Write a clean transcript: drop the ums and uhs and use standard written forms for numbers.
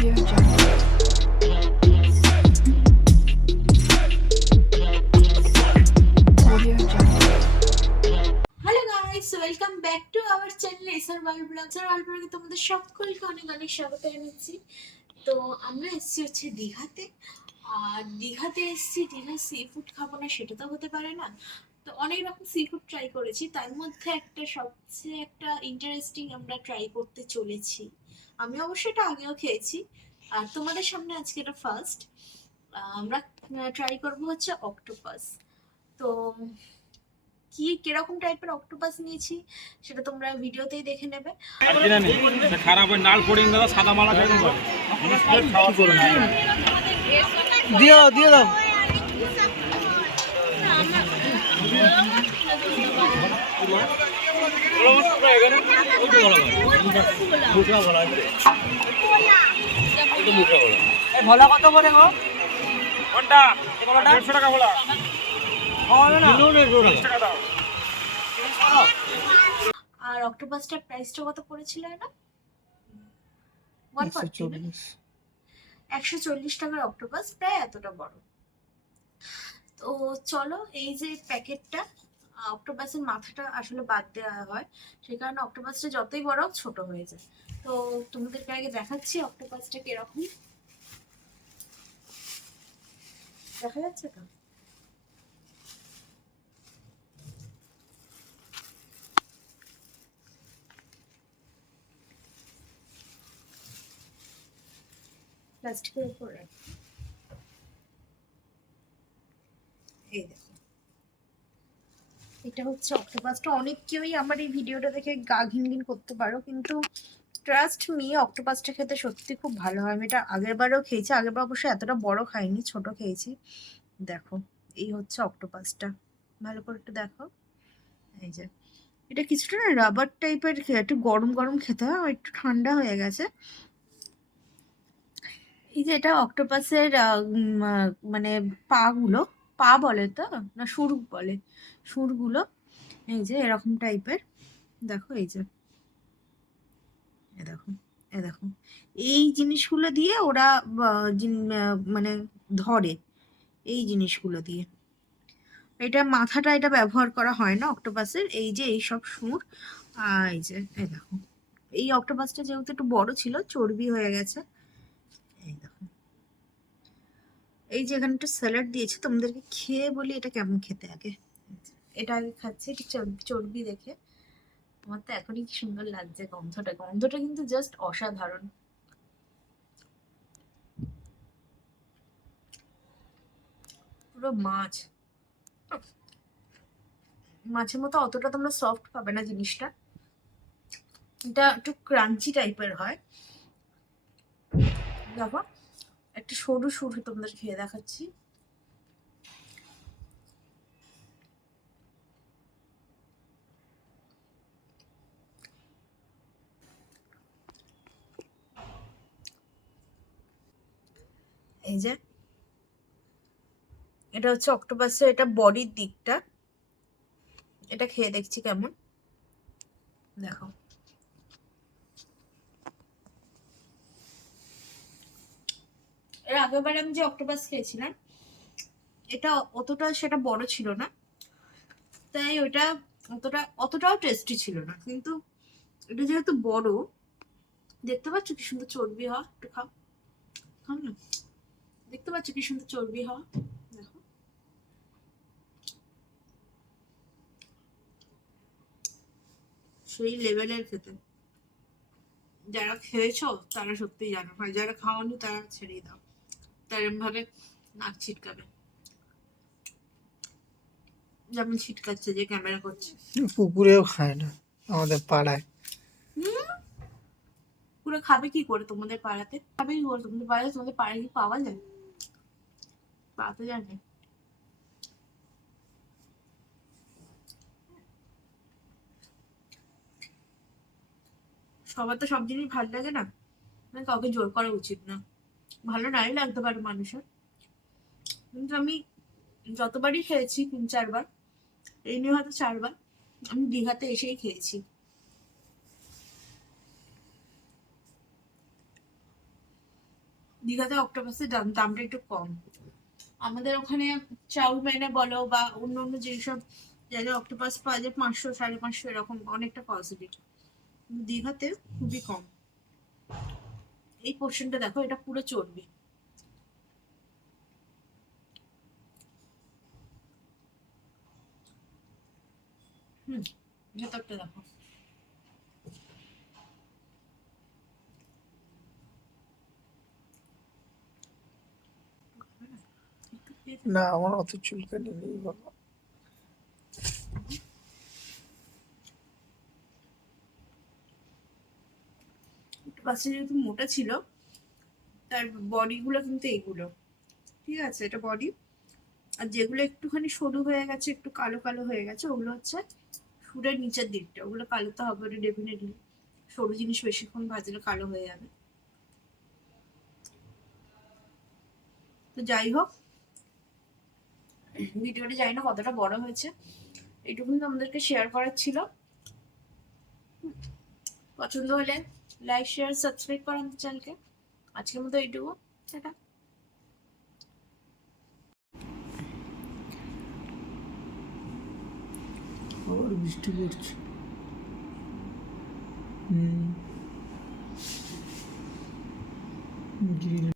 Welcome back to our channel SR world blog. তোমাদের সকলকে অনেক অনেক স্বাগত জানাচ্ছি। তো আমরা এসেছি হচ্ছে দীঘাতে, আর দীঘাতে এসেছি, দীঘার সি ফুড খাবো না সেটা তো হতে পারে না। তো অনেক রকম সি ফুড ট্রাই করেছি, তার মধ্যে একটা সবচেয়ে একটা ইন্টারেস্টিং আমরা ট্রাই করতে চলেছি। আমি অবশ্যই এটা আগেও খেয়েছি, আর তোমাদের সামনে আজকে এটা ফার্স্ট। আমরা ট্রাই করবো হচ্ছে অক্টোপাস। তো কি কিরকম টাইপের অক্টোপাস নিয়েছি সেটা তোমরা ভিডিওতেই দেখে নেবে। খারাপ হয় নাল পড়ে দাদা, সাদা মালা খাই দিও দিয়ে দাও। ভোলা কত করে গো? কোনটা? 150 টাকা ভোলা। আর অক্টোপাসটার প্রাইসটা কত পড়েছিল না? 140 টাকার অক্টোপাস, প্রায় এতটা বড়। তো চলো, এই যে প্যাকেটটা, অক্টোপাসের মাথাটা আসলে বাদ দেওয়া হয়, সেই কারণে অক্টোপাসটা যতই বড় ছোট হয়ে যায়। তো তোমাদেরকে আগে দেখাচ্ছি অক্টোপাসটা কিরকম দেখা যাচ্ছে। তো প্লাস্টিকের উপরে এই দেখো, এটা হচ্ছে অক্টোপাসটা। অনেক কেউই আমার এই ভিডিওটা দেখে গা ঘিনঘিন করতে পারো, কিন্তু ট্রাস্ট মি, অক্টোপাসটা খেতে সত্যি খুব ভালো হয়। আমি এটা আগের বারেও খেয়েছি, আগের বার অবশ্যই এতটা বড় খাইনি, ছোট খেয়েছি। দেখো, এই হচ্ছে অক্টোপাসটা, ভালো করে একটু দেখো। এই যে এটা কিছুটা না রাবার টাইপের, একটু গরম গরম খেতে হয়, একটু ঠান্ডা হয়ে গেছে। এই যে এটা অক্টোপাসের মানে পা বলে তো না, সুর বলে, সুরগুলো এই যে এরকম টাইপের। দেখো এই যে দেখো, দেখো এই জিনিসগুলো দিয়ে ওরা মানে ধরে, এই জিনিসগুলো দিয়ে। এটা মাথাটা এটা ব্যবহার করা হয় না অক্টোপাসের, এই যে এই সব সুর। এই যে এই দেখো, এই অক্টোপাসটা যেহেতু একটু বড় ছিল, চর্বি হয়ে গেছে। এই দেখো, এই যে এখানে একটা স্যালাড দিয়েছে, তোমাদেরকে খেয়ে বলি এটা কেমন খেতে। আগে এটা আগে খাচ্ছি, ঠিক চর্বি দেখে আমার তো এখনই কি সুন্দর লাগছে। গন্ধটা গন্ধটা কিন্তু জাস্ট অসাধারণ। পুরো মাছ, মাছের মতো অতটা তোমরা সফট পাবে না জিনিসটা, এটা একটু ক্রাঞ্চি টাইপের হয়। দেখো, একটা সরু সরু তোমাদের খেয়ে দেখাচ্ছি। এই যে এটা হচ্ছে অক্টোপাসের, এটা বডির দিকটা, এটা খেয়ে দেখছি কেমন। দেখো, এর আগেরবার আমি যে অক্টোপাস খেয়েছিলাম, এটা অতটা সেটা বড় ছিল না, তাই ওটা অতটাও টেস্টি ছিল না। কিন্তু এটা যেহেতু বড়, দেখতে পাচ্ছ কি সুন্দর চর্বি হওয়া, একটু খাও, খাও না, দেখতে পাচ্ছ কি সুন্দর চর্বি হওয়া। দেখো, সেই লেভেলের খেতে। যারা খেয়েছো তারা সত্যিই জানো, আর যারা খাওয়ানি তারা ছেড়েই দাও, তার ভাবে নাক ছিটকাবে, যেমন ছিটকাচ্ছে যে ক্যামেরা করছে। পুকুরেও খায় না আমাদের পাড়ায়। পুরো খাবে কি করে তোমাদের পাড়াতে? খাবে কি করে তোমাদের পাড়াতে? তোমাদের পাড়ায় কি পাওয়া যায়? পাওয়া যায় না। সবার তো সব জিনিস ভালো লাগে না, মানে কাউকে জোর করা উচিত না, ভালো নাই লাগতে পারে মানুষের। কিন্তু আমি যতবারই খেয়েছি, 3-4 বার, এই নিয়ে হয়তো 4 বার আমি দীঘাতে এসেই খেয়েছি। দীঘাতে অক্টোপাসের দামটা একটু কম। আমাদের ওখানে চাউমিনে বলো বা অন্য অন্য যেসব জায়গায় অক্টোপাস পাওয়া যায় 500 550 এরকম অনেকটা কস্টলি। দীঘাতে খুবই কম। এই পোর্শনটা দেখো, এটা পুরো চর্বি। ভেতরটা দেখো। না, আমার অত চুলকানি নেই বাবা। পাশে যেহেতু মোটা ছিল, তার বডি গুলো কিন্তু এইগুলো, ঠিক আছে, এটা বডি। আর যেগুলো একটুখানি সরু হয়ে গেছে, একটু কালো কালো হয়ে গেছে, ওগুলো হচ্ছে সুরের নিচের দিকটা। ওগুলো কালো তো হবে, ওটা ডেফিনেটলি। সরু জিনিস বেশিক্ষণ ভাজলে কালো হয়ে যাবে। তো যাই হোক, ভিডিওটা জানি না কতটা বড় হয়েছে, এইটুকুন তো আমাদেরকে শেয়ার করার ছিল। পছন্দ হলে লাইক শেয়ার সাবস্ক্রাইব করেন চ্যানেলকে। আজকের মতো এইটুকু, টাটা। আবার বৃষ্টি পড়ছে। গ্রিল